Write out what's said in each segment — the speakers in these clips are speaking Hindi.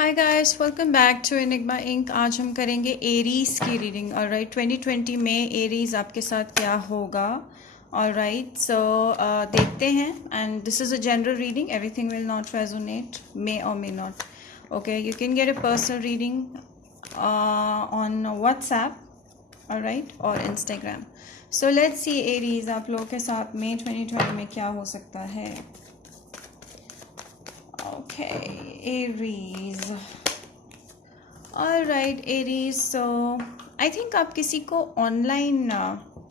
Hi guys, welcome back to Enigma Inc. आज हम करेंगे एरीज की रीडिंग। ऑलराइट, 2020 में एरीज आपके साथ क्या होगा। ऑलराइट, सो देखते हैं। And this is a general reading, everything will not resonate, may or may not. Okay, you can get a personal reading on WhatsApp, alright, or Instagram. So let's see Aries आप लोगों के साथ में 2020 में क्या हो सकता है। Okay, Aries. All right, Aries. So, I think आप किसी को ऑनलाइन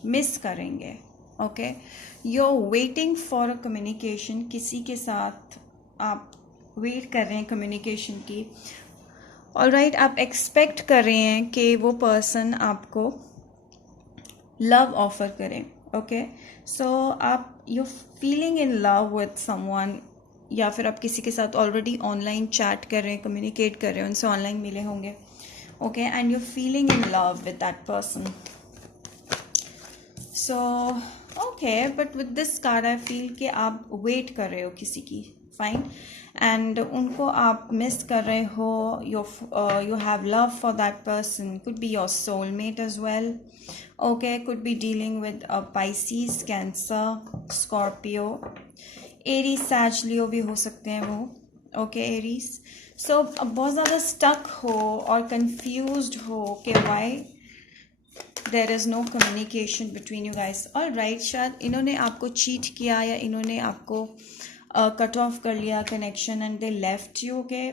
मिस करेंगे. Okay, you're waiting for a communication. किसी के साथ आप वेट कर रहे हैं कम्युनिकेशन की. All right, आप एक्सपेक्ट कर रहे हैं कि वो पर्सन आपको लव ऑफर करें. ओके, सो आप you feeling in love with someone, या फिर आप किसी के साथ ऑलरेडी ऑनलाइन चैट कर रहे हैं, कम्युनिकेट कर रहे हैं, उनसे ऑनलाइन मिले होंगे. Okay, and you feeling in love with that person. So okay, but with this card I feel कि आप वेट कर रहे हो किसी की. फाइन. एंड उनको आप मिस कर रहे हो. You have love for that person. Could be your soulmate as well. Okay, could be dealing with Pisces, Cancer, Scorpio, Aries, Sag, Leo भी हो सकते हैं वो. Okay, Aries. सो अब बहुत ज़्यादा स्टक हो और कंफ्यूज्ड हो कि why there is no communication between you guys. और राइट, शायद इन्होंने आपको चीट किया या इन्होंने आपको कट ऑफ कर लिया connection and they left you. के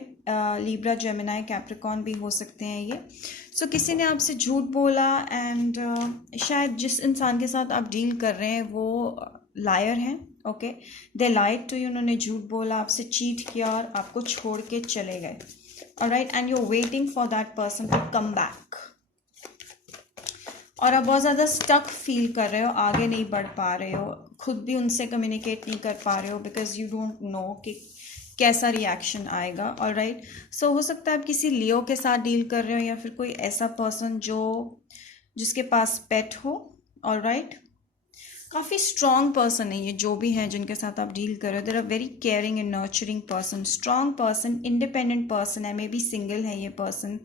लिब्रा, जेमिनाई, कैप्रिकॉर्न भी हो सकते हैं ये. सो किसी ने आपसे झूठ बोला एंड शायद जिस इंसान के साथ आप डील कर रहे हैं वो लायर हैं. Okay, they lied to you. उन्होंने झूठ बोला, आपसे चीट किया और आपको छोड़ के चले गए. Alright, and you are waiting for that person to come back. और आप बहुत ज़्यादा स्टक फील कर रहे हो, आगे नहीं बढ़ पा रहे हो, खुद भी उनसे कम्युनिकेट नहीं कर पा रहे हो बिकॉज यू डोंट नो कि कैसा रिएक्शन आएगा. ऑलराइट, सो हो सकता है आप किसी लियो के साथ डील कर रहे हो या फिर कोई ऐसा पर्सन जिसके पास पेट हो. ऑलराइट, काफ़ी स्ट्रॉन्ग पर्सन है ये जो भी हैं जिनके साथ आप डील कर रहे हो. There are very caring and nurturing person, strong person, independent person है, मे बी सिंगल है ये पर्सन.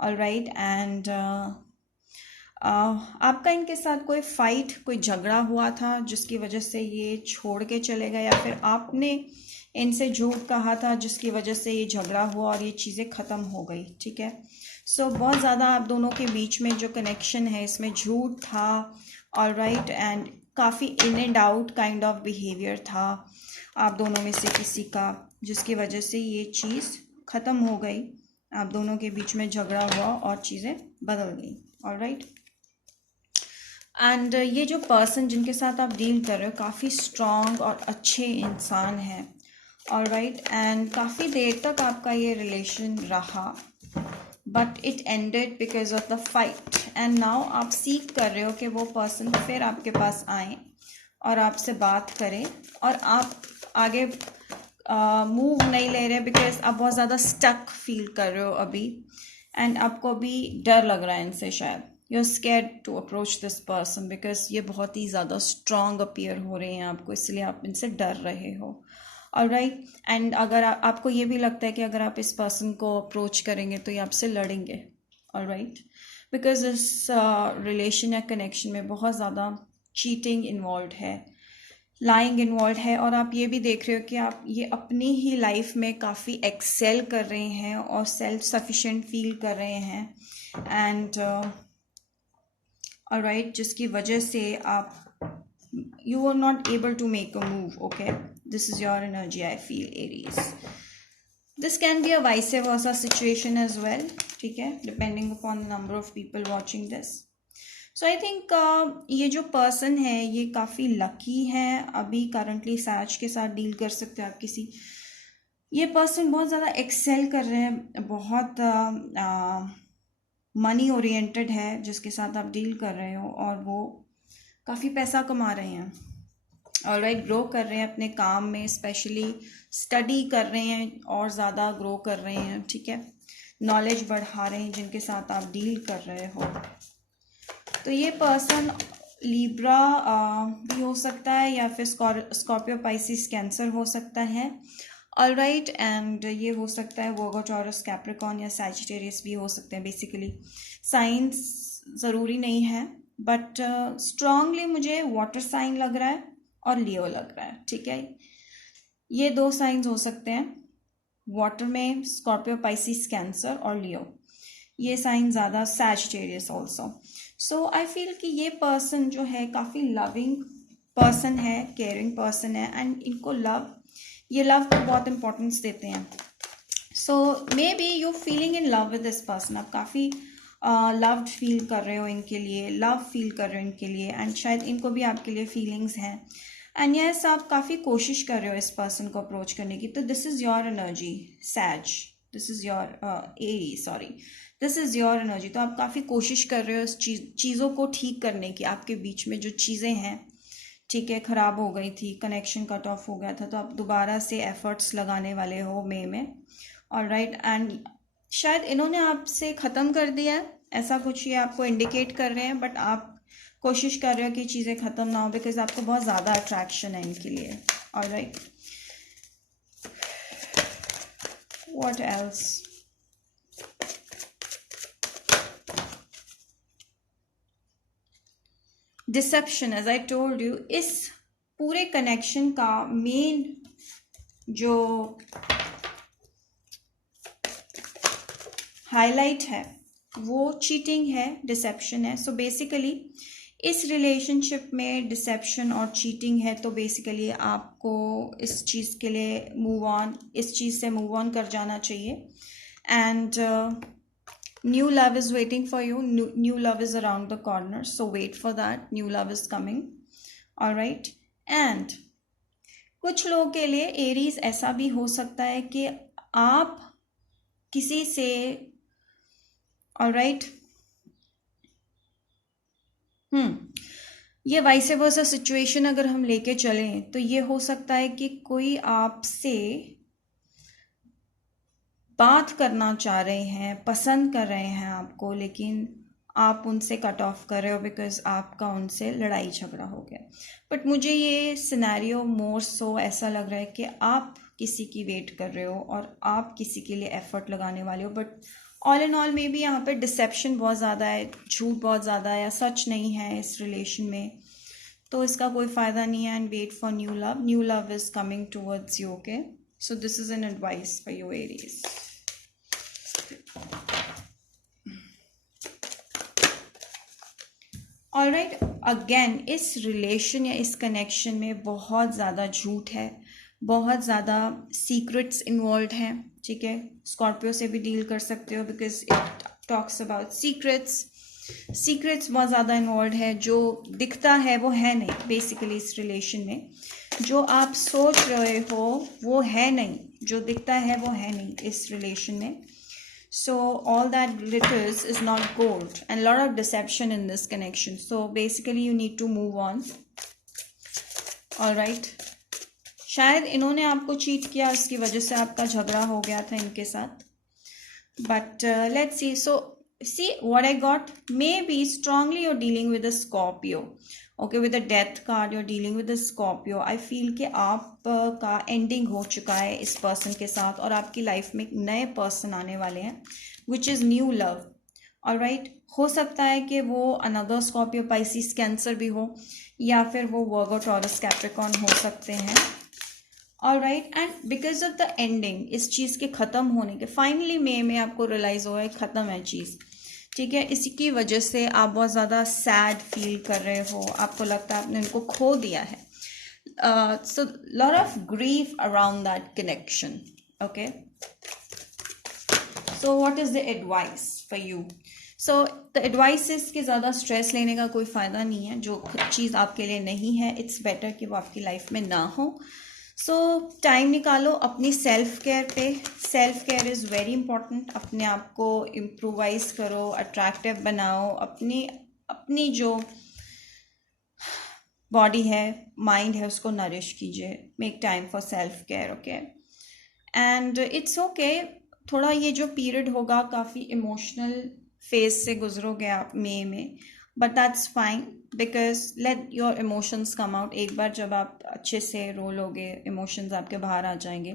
ऑलराइट, एंड आपका इनके साथ कोई फाइट, कोई झगड़ा हुआ था जिसकी वजह से ये छोड़ के चले गए, या फिर आपने इनसे झूठ कहा था जिसकी वजह से ये झगड़ा हुआ और ये चीज़ें ख़त्म हो गई. ठीक है, सो बहुत ज़्यादा आप दोनों के बीच में जो कनेक्शन है इसमें झूठ था. ऑलराइट, एंड काफ़ी in and out kind of behaviour था आप दोनों में से किसी का, जिसकी वजह से ये चीज़ ख़त्म हो गई. आप दोनों के बीच में झगड़ा हुआ और चीज़ें बदल गई. ऑलराइट, एंड ये जो पर्सन जिनके साथ आप डील कर रहे हो काफ़ी स्ट्रॉन्ग और अच्छे इंसान हैं. ऑलराइट, एंड काफ़ी देर तक आपका ये रिलेशन रहा but it ended because of the fight. And now आप सीख कर रहे हो कि वो पर्सन फिर आपके पास आए और आपसे बात करें और आप आगे मूव नहीं ले रहे बिकॉज आप बहुत ज़्यादा स्टक फील कर रहे हो अभी. एंड आपको भी डर लग रहा है इनसे. शायद you are scared to approach this person because ये बहुत ही ज़्यादा स्ट्रॉन्ग अपीयर हो रहे हैं आपको, इसलिए आप इनसे डर रहे हो. ऑलराइट, एंड अगर आपको ये भी लगता है कि अगर आप इस पर्सन को अप्रोच करेंगे तो ये आपसे लड़ेंगे. ऑलराइट, बिकॉज इस रिलेशन या कनेक्शन में बहुत ज़्यादा चीटिंग इन्वॉल्व है, लाइंग इन्वॉल्व है, और आप ये भी देख रहे हो कि आप ये अपनी ही लाइफ में काफ़ी एक्सेल कर रहे हैं और सेल्फ सफिशिएंट फील कर रहे हैं. एंड ऑलराइट, जिसकी वजह से आप you are not able to make a move. Okay, this is your energy, I feel, Aries. This can be a vice versa situation as well. ठीक है, depending upon the number of people watching this. So I think ये जो पर्सन है ये काफ़ी लकी है. अभी करंटली सैच के साथ डील कर सकते हो आप किसी. ये पर्सन बहुत ज़्यादा एक्सेल कर रहे हैं, बहुत मनी ओरिएंटेड है जिसके साथ आप डील कर रहे हो, और वो काफ़ी पैसा कमा रहे हैं. ऑलराइट, ग्रो कर रहे हैं अपने काम में, स्पेशली स्टडी कर रहे हैं और ज़्यादा ग्रो कर रहे हैं. ठीक है, नॉलेज बढ़ा रहे हैं जिनके साथ आप डील कर रहे हो. तो ये पर्सन लिब्रा भी हो सकता है या फिर स्कॉर्पियो, पाइसिस, कैंसर हो सकता है. ऑलराइट, एंड ये हो सकता है वर्गो, टॉरस, कैप्रिकॉर्न या सैजिटेरियस भी हो सकते हैं। बेसिकली साइंस ज़रूरी नहीं है, बट स्ट्रांगली मुझे वाटर साइन लग रहा है और लियो लग रहा है। ठीक है, ये दो साइंस हो सकते हैं वाटर में, स्कॉर्पियो, पाइसिस, कैंसर और लियो। ये साइन ज़्यादा, Sagittarius also. So I feel कि ये पर्सन जो है काफ़ी लविंग पर्सन है, केयरिंग पर्सन है, एंड इनको ये लव को बहुत इंपॉर्टेंस देते हैं। So maybe you feeling in love with this person, आप काफ़ी लव्ड फील कर रहे हो इनके लिए, लव फील कर रहे हो इनके लिए, एंड शायद इनको भी आपके लिए फीलिंग्स हैं। एंड यस, आप काफ़ी कोशिश कर रहे हो इस पर्सन को अप्रोच करने की। तो this is your energy Sag, this is your this is your energy. तो आप काफ़ी कोशिश कर रहे हो इस चीज़ों को ठीक करने की। आपके बीच में जो चीज़ें हैं, ठीक है, ख़राब हो गई थी, कनेक्शन कट ऑफ हो गया था, तो आप दोबारा से एफर्ट्स लगाने वाले हो मई में। ऑलराइट, एंड शायद इन्होंने आपसे ख़त्म कर दिया है, ऐसा कुछ ये आपको इंडिकेट कर रहे हैं, बट आप कोशिश कर रहे हो कि चीज़ें ख़त्म ना हो, बिकॉज आपको बहुत ज़्यादा अट्रैक्शन है इनके लिए। Alright, what else? Deception, as I told you, इस पूरे कनेक्शन का मेन जो हाईलाइट है वो चीटिंग है, डिसेप्शन है। सो बेसिकली इस रिलेशनशिप में डिसेप्शन और चीटिंग है, तो बेसिकली आपको इस चीज़ के लिए इस चीज़ से मूव ऑन कर जाना चाहिए। And new love is waiting for you, new love is around the corner, so wait for that, new love is coming. Alright, and कुछ लोगों के लिए एरीज ऐसा भी हो सकता है कि आप किसी से, ऑलराइट, ये वाइस वर्सा सिचुएशन अगर हम लेके चलें तो ये हो सकता है कि कोई आपसे बात करना चाह रहे हैं, पसंद कर रहे हैं आपको, लेकिन आप उनसे कट ऑफ कर रहे हो बिकॉज आपका उनसे लड़ाई झगड़ा हो गया। बट मुझे ये सिनेरियो मोर सो ऐसा लग रहा है कि आप किसी की वेट कर रहे हो और आप किसी के लिए एफर्ट लगाने वाले हो, but all in all may be यहाँ पे डिसेप्शन बहुत ज़्यादा है, झूठ बहुत ज़्यादा है, या सच नहीं है इस रिलेशन में, तो इसका कोई फ़ायदा नहीं है। And wait for new love is coming towards you. Okay, so this is an advice for you Aries. Alright, again इस रिलेशन या इस कनेक्शन में बहुत ज़्यादा झूठ है, बहुत ज़्यादा सीक्रेट्स इन्वॉल्व हैं। ठीक है, स्कॉर्पियो से भी डील कर सकते हो because it talks about secrets बहुत ज़्यादा इन्वॉल्व है। जो दिखता है वो है नहीं बेसिकली इस रिलेशन में, जो आप सोच रहे हो वो है नहीं, जो दिखता है वो है नहीं इस रिलेशन में। So all that glitters is not gold, and a lot of deception in this connection. So basically you need to move on. All right. शायद इन्होंने आपको चीट किया, इसकी वजह से आपका झगड़ा हो गया था इनके साथ। But let's see. So see what I got. Maybe strongly you're dealing with a Scorpio. Okay, with the death card you're dealing with a Scorpio. I feel कि आपका एंडिंग हो चुका है इस पर्सन के साथ और आपकी लाइफ में एक नए पर्सन आने वाले हैं, which is new love. Alright, हो सकता है कि वो अनदर स्कॉर्पियो, पाइसिस, कैंसर भी हो, या फिर वो वर्गो, टॉरस, कैप्रिकॉर्न हो सकते हैं। Alright, and because of the ending, इस चीज़ के ख़त्म होने के, फाइनली मे में आपको रियलाइज़ हुआ है ख़त्म है चीज़। ठीक है, इसकी वजह से आप बहुत ज़्यादा सैड फील कर रहे हो, आपको लगता है आपने उनको खो दिया है। So lot of grief around that connection. Okay, so what is the advice for you? So the advice is कि ज़्यादा स्ट्रेस लेने का कोई फ़ायदा नहीं है। जो चीज़ आपके लिए नहीं है, इट्स बेटर कि वो आपकी लाइफ में ना हो। सो टाइम निकालो अपनी सेल्फ केयर पे। Self care is very important. अपने आप को इम्प्रूवाइज करो, अट्रैक्टिव बनाओ, अपनी जो बॉडी है, माइंड है, उसको नरिश कीजिए। Make time for self care. Okay, and it's okay, थोड़ा ये जो पीरियड होगा काफ़ी इमोशनल फेज से गुजरोगे आप मई में, but that's fine because let your emotions come out. एक बार जब आप अच्छे से रो लोगे, इमोशंस आपके बाहर आ जाएंगे,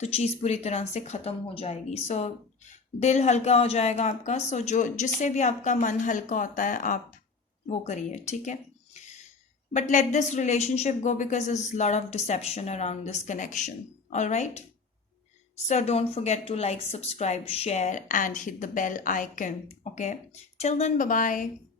तो चीज़ पूरी तरह से ख़त्म हो जाएगी. सो दिल हल्का हो जाएगा आपका. सो जो जिससे भी आपका मन हल्का होता है आप वो करिए, ठीक है. But let this relationship go because there's a lot of deception around this connection. All right. So don't forget to like, subscribe, share, and hit the bell icon. Okay. Till then, bye bye.